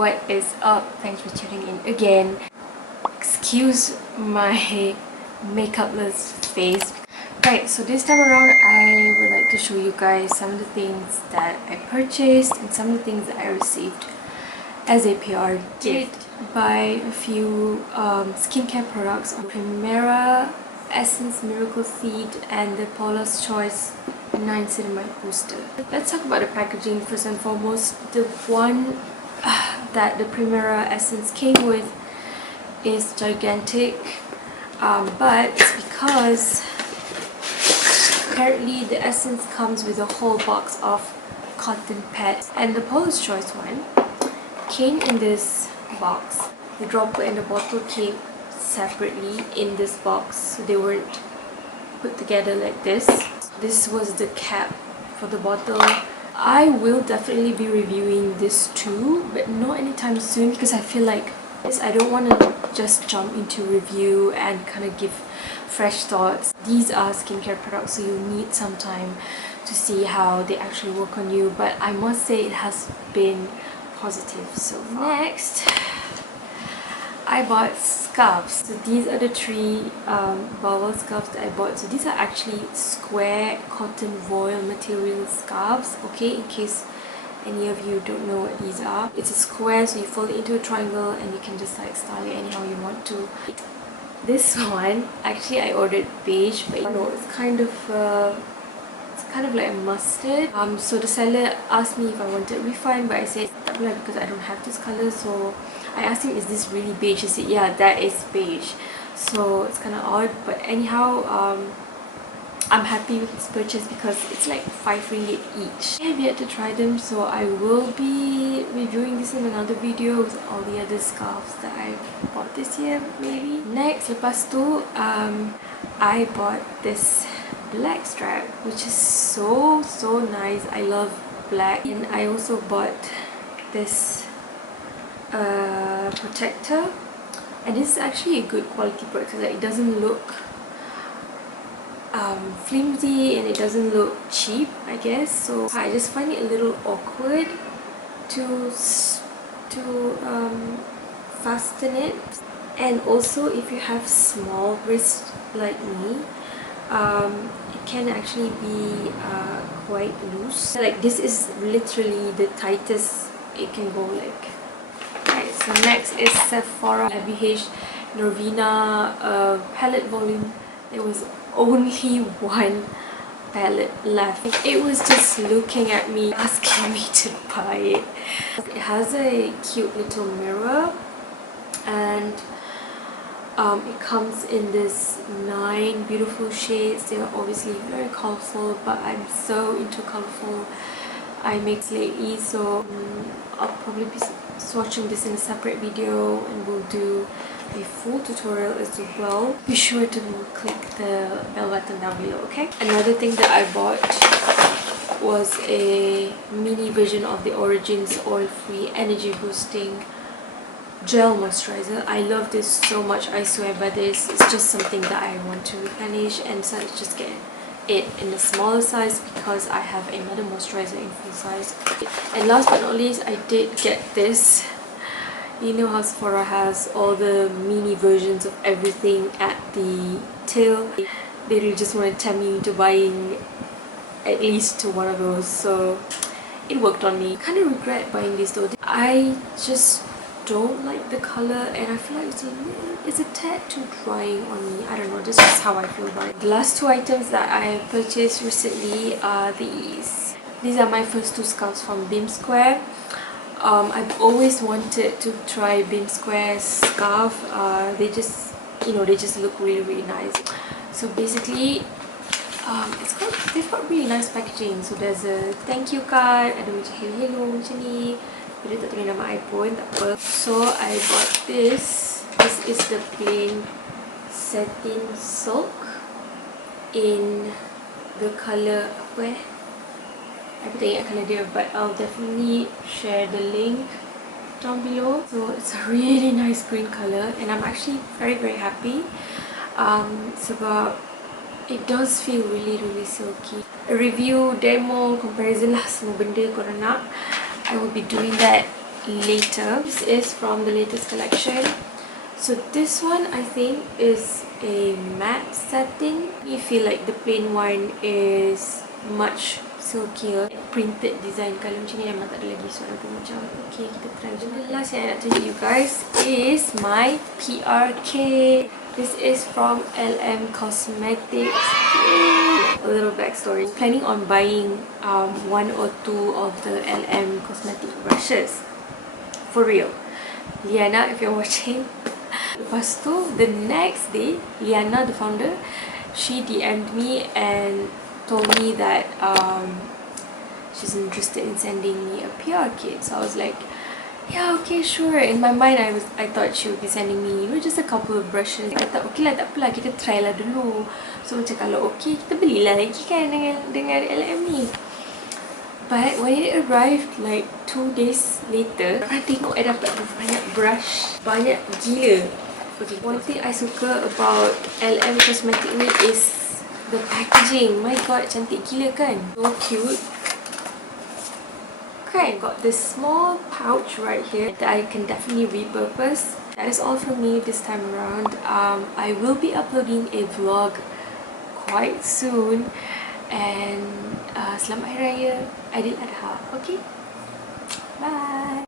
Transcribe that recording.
What is up? Thanks for tuning in again. Excuse my makeupless face. Right, so this time around I would like to show you guys some of the things that I purchased and some of the things that I received as a PR gift. Buy a few skincare products on Primera Essence Miracle Seed and the Paula's Choice Niacinamide Booster. Let's talk about the packaging first and foremost. The one that the Primera Essence came with is gigantic, but it's because apparently the Essence comes with a whole box of cotton pads, and the Paula's Choice one came in this box. The dropper and the bottle came separately in this box, so they weren't put together like this. This was the cap for the bottle. I will definitely be reviewing this too, but not anytime soon because I feel like I don't want to just jump into review and kind of give fresh thoughts. These are skincare products, so you need some time to see how they actually work on you, but I must say it has been positive so far. Next, I bought scarves. So these are the three bubble scarves that I bought. So these are actually square cotton voile material scarves, okay, in case any of you don't know what these are. It's a square, so you fold it into a triangle and you can just like style it anyhow you want to. This one, actually I ordered beige, but you know, it's kind of like a mustard. So the seller asked me if I wanted a refund, but I said because I don't have this color. So I asked him, is this really beige? He said, yeah, that is beige. So it's kind of odd, but anyhow, I'm happy with this purchase because it's like 5 ringgit each. I have yet to try them, so I will be reviewing this in another video with all the other scarves that I bought this year maybe. Next, lepas tu, I bought this black strap, which is so nice. I love black. And I also bought this protector, and this is actually a good quality protector. Like, it doesn't look flimsy and it doesn't look cheap, I guess. So I just find it a little awkward to fasten it. And also, if you have small wrists like me, it can actually be quite loose. Like, this is literally the tightest it can go. Like, right. So next is Sephora LBH Norvina Pellet Volume. There was only one palette left. It was just looking at me, asking me to buy it. It has a cute little mirror, and it comes in this 9 beautiful shades. They're obviously very colorful, but I'm so into colorful eye makes lately, so I'll probably be swatching this in a separate video, and we'll do a full tutorial as well. Be sure to click the bell button down below, okay? Another thing that I bought was a mini version of the Origins Oil-Free Energy Boosting Gel Moisturizer. I love this so much, I swear by this. It's just something that I want to replenish, and so let's just get it in the smaller size because I have another moisturizer in full size. And last but not least, I did get this. You know how Sephora has all the mini versions of everything at the tail. They really just want to tempt me into buying at least one of those, so it worked on me. I kind of regret buying this though. I just don't like the color, and I feel like it's a tad too drying on me. I don't know, this is how I feel about it. The last two items that I purchased recently are these. These are my first two scarves from Beam Square. I've always wanted to try Beam Square's scarf. They just look really nice. So basically, they've got really nice packaging. So there's a thank you card, ada macam hello macam ni. Dia tak tulis nama I pun, tak apa. So I bought this. This is the plain satin silk in the color apa eh? I tak ingat colour dia, but I'll definitely share the link down below. So it's a really nice green colour, and I'm actually very happy. Sebab it does feel really silky. A review, demo, comparison lah, semua benda korang nak. I will be doing that later. This is from the latest collection. So this one I think is a matte satin. I feel like the plain one is much silkier. Printed design. Kalau macam ni memang tak ada lagi, so aku macam okay, kita try. The last yang I nak tunjuk you guys is my PRK. This is from LM Cosmetics. A little backstory. I'm planning on buying one or two of the LM Cosmetic brushes. For real. Liana, if you're watching. Lepas tu, the next day, Liana, the founder, she DM'd me and told me that she's interested in sending me a PR kit. So I was like, yeah, okay, sure. In my mind, I thought she would be sending me, just a couple of brushes. I thought, okay lah, tak apalah, kita try lah dulu. So macam kalau okay, kita belilah lagi kan dengan LM ni. But when it arrived like 2 days later, I tengok I dapat banyak brush, banyak gila. Okay, one thing I suka about LM Cosmetic ni is the packaging. My god, cantik gila kan? So cute. Okay, got this small pouch right here that I can definitely repurpose. That is all from me this time around. I will be uploading a vlog quite soon. And selamat Hari Raya Aidil Adha. Okay, bye.